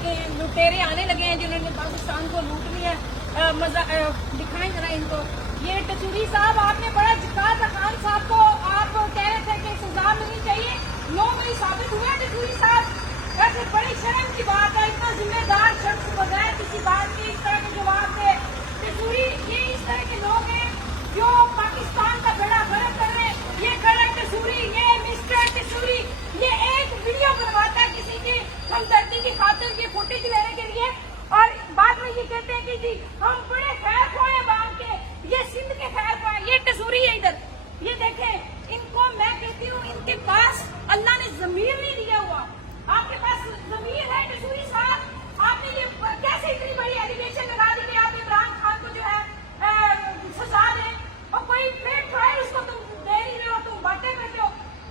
लगे हैं, लुटेरे आने लगे हैं जिन्होंने पाकिस्तान को लूट लिया। मजा दिखाएं जरा इनको। ये टसूरी साहब, आपने बड़ा कहा था खान साहब को, आप कह रहे थे कि सजा मिलनी चाहिए, 9 मई साबित हुआ टसूरी साहब। वैसे बड़ी शर्म की बात है, इतना जिम्मेदार शख्स बगैर किसी बात के इस तरह के जवाब दे। टसूरी, ये इस तरह के लोग हैं जो पाकिस्तान का बेड़ा गर्क कर रहे हैं। ये खड़ा टसूरी, ये मिस्टर टसूरी, ये एक वीडियो बनवाता है किसी की हमदर्दी की खातिर, ये फुटेज लेने के लिए, और बाद में ये कहते हैं कि जी हम बड़े खैर खोए बांध के, ये सिंध के खैर खोए। ये टसूरी है इधर, ये देखें इनको। मैं कहती हूँ इनके पास अल्लाह ने जमीर नहीं दिया हुआ। आपके पास जमीर है टसूरी साहब, आपने ये कैसे इतनी बड़ी एलिगेशन लगा दी कि आप इमरान खान को जो है सजा दें, और कोई फेक ट्रायल उसको तुम दे नहीं रहे हो, तुम बातें करते हो।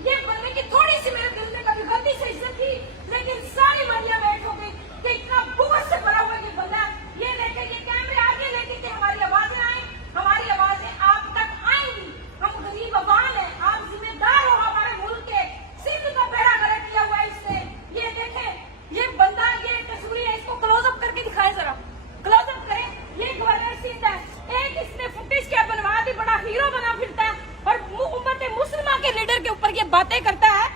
ये बनने की थोड़ी सी मेरे दिल में कभी गलती से इज्जत थी, लेकिन सारी मंजियां बैठ हो गई कि इतना बुगत से भरा हुआ ये बंदा। ये लेके ये कैमरे आगे लेके कि हमारी आवाजें आए, हमारी आवाजें आप तक आएंगी। हम गरीब अवाम है, आप जिम्मेदार हो हमारे मुल्क के। सिंध का बेड़ा गर्क किया हुआ है इसने। ये देखें ये बंदा, ये टसूरी है, इसको क्लोजअप करके दिखाएं जरा, क्लोजअप करें। ये गवर्नर सिंध है, एक इसने फुटेज क्या बनवा दी, बड़ा हीरो बना फिरता है और उम्मत मुस्लिमा के लीडर के ऊपर ये बातें करता है।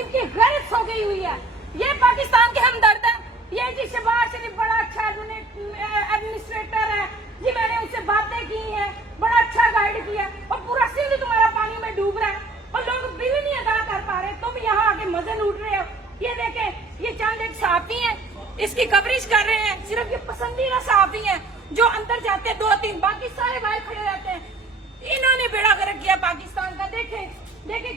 इनकी गैरत हो गई हुई है। ये पाकिस्तान के हमदर्द है। ये जी शहबाज शरीफ बड़ा अच्छा एडमिनिस्ट्रेटर है जी, मैंने उनसे बातें की हैं, बड़ा अच्छा गाइड किया, और पूरा सिंध तुम्हारा पानी में डूब रहा है और लोग बिल नहीं अदा कर पा रहे, तुम यहाँ आके मजे लूट रहे हो। ये देखें, ये चंद एक सहाफी हैं, इसकी कवरेज कर रहे हैं। सिर्फ ये पसंदीदा सहाफी हैं जो अंदर जाते हैं 2-3, बाकी सारे बाहर खड़े रहते हैं। इन्होंने बेड़ा गर्क किया पाकिस्तान का। देखें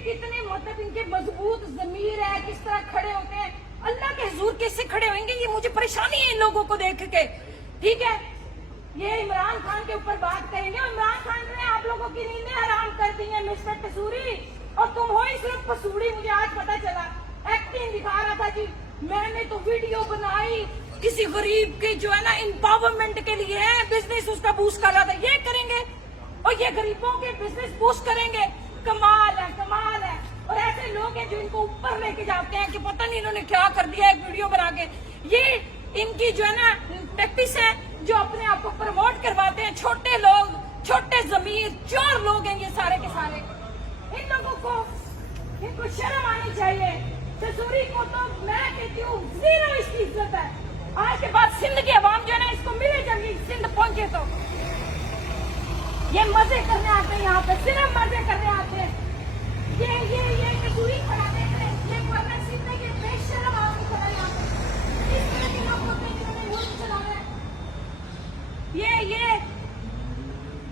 कितने मतलब इनके मजबूत जमीर है, किस तरह खड़े होते हैं। अल्लाह के हुजूर कैसे खड़े होंगे, ये मुझे परेशानी है इन लोगों को देख के। ठीक है, ये इमरान खान के ऊपर बात करेंगे। इमरान खान ने आप लोगों की नींदें हराम कर दी है मिस्टर टसूरी, और तुम हो ही सिर्फ पसूड़ी। मुझे आज पता चला, एक्टिंग दिखा रहा था जी, मैंने तो वीडियो बनाई किसी गरीब के जो है ना एम्पावरमेंट के लिए है, बिजनेस उसका बूस्ट कर रहा था। ये करेंगे और ये गरीबों के बिजनेस बूस्ट करेंगे, कमाल है, कमाल है। और ऐसे लोग हैं जो इनको ऊपर लेके जाते हैं कि पता नहीं इन्होंने क्या कर दिया एक वीडियो बना के। ये इनकी जो है ना प्रैक्टिस है, जो अपने आप को प्रमोट करवाते हैं। छोटे लोग, छोटे जमीर, चोर लोग हैं ये सारे के सारे। इन लोगों को इनको शर्म आनी चाहिए। टसूरी को तो मैं कहती हूँ जीरो इसकी इज्जत है। आज के बाद सिंध की आवाम जो है ना इसको मिले जब ये सिंध पहुंचे तो। ये मजे करने आते हैं यहाँ पे, सिर्फ मजे करने आते हैं। ये टसूरी खड़ा देख रहे हैं, ये गवर्नर सिंध के बेशर्म आदमी खड़ा यहाँ पे। इस तरह के लोग होते हैं जिन्होंने मुल्क चलाना है। ये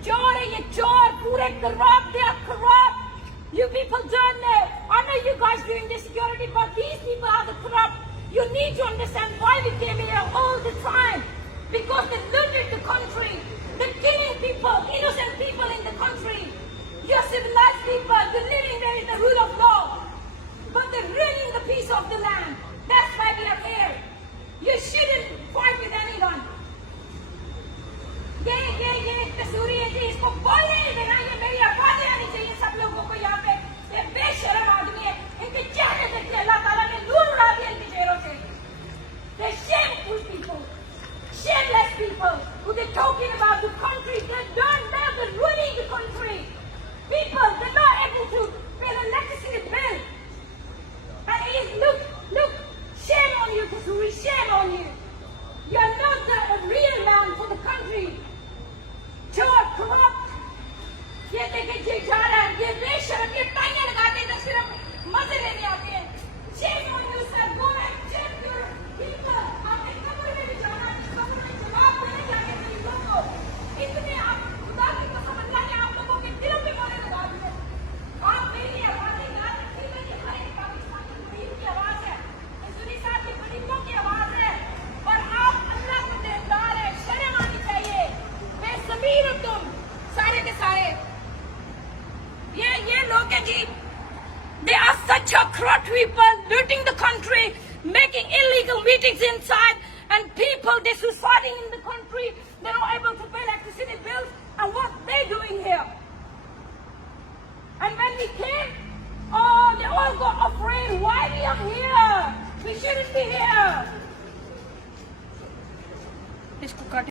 चोर है, ये चोर पूरे corrupt, they are corrupt. You people don't know. I know you guys doing this security, but these people are the corrupt. You need to understand why we came here all the time. Because they looted the country. They're killing people, innocent people in the country. You're civilized people, you're living there in the rule of law. But they're ruining the peace of the land. That's why we are here. You shouldn't fight with anyone. ये टसूरी है जी, इसको बोलने नहीं देना। ये मेरी आवाजें आनी चाहिए सब लोगों को यहाँ पे। ये बेशरम आदमी है, इनके चेहरे देखिए, अल्लाह ताला ने नूर उड़ा दिया इनके चेहरों से। They're shameful people, shameless people who they're talking about the country. They don't know they're ruining the country. People, they're not able to pay the electricity bill. And look, shame on you, Kasuri, shame on you. You're not the real man for the country. चोर, corrupt, ये लेके जे जा रहा है, ये बेशर्म, ये टाइयां लगाते हैं तो सिर्फ मजे लेने आते हैं। Shame on you, sir. Go and check your people. आपने कब्र में भी जाना है, कब्र में जवाब देने जाने के लिए लोगों, इतने आप खुदा की कसम अल्लाह ने आप लोगों के दिलों पे मोहर लगा दी है। आप मेरी आवाज़ें याद रखिएगा कि हर एक पाकिस्तान की गरीब की आवाज़ है, टसूरी साहब की गरीबों की आवाज़ है, और आप अल्लाह को देनदार है। शर्म आनी चाहिए। बेज़मीर हो तुम सारे के सारे। ये लोग हैं जी, they are such a corrupt people, looting the country, making illegal meetings inside, and people they're suiciding in the country. They're not able to pay electricity bills, and what they doing here? And when we came, oh, they all got afraid. Why we are here? We shouldn't be here. اس کو کاٹ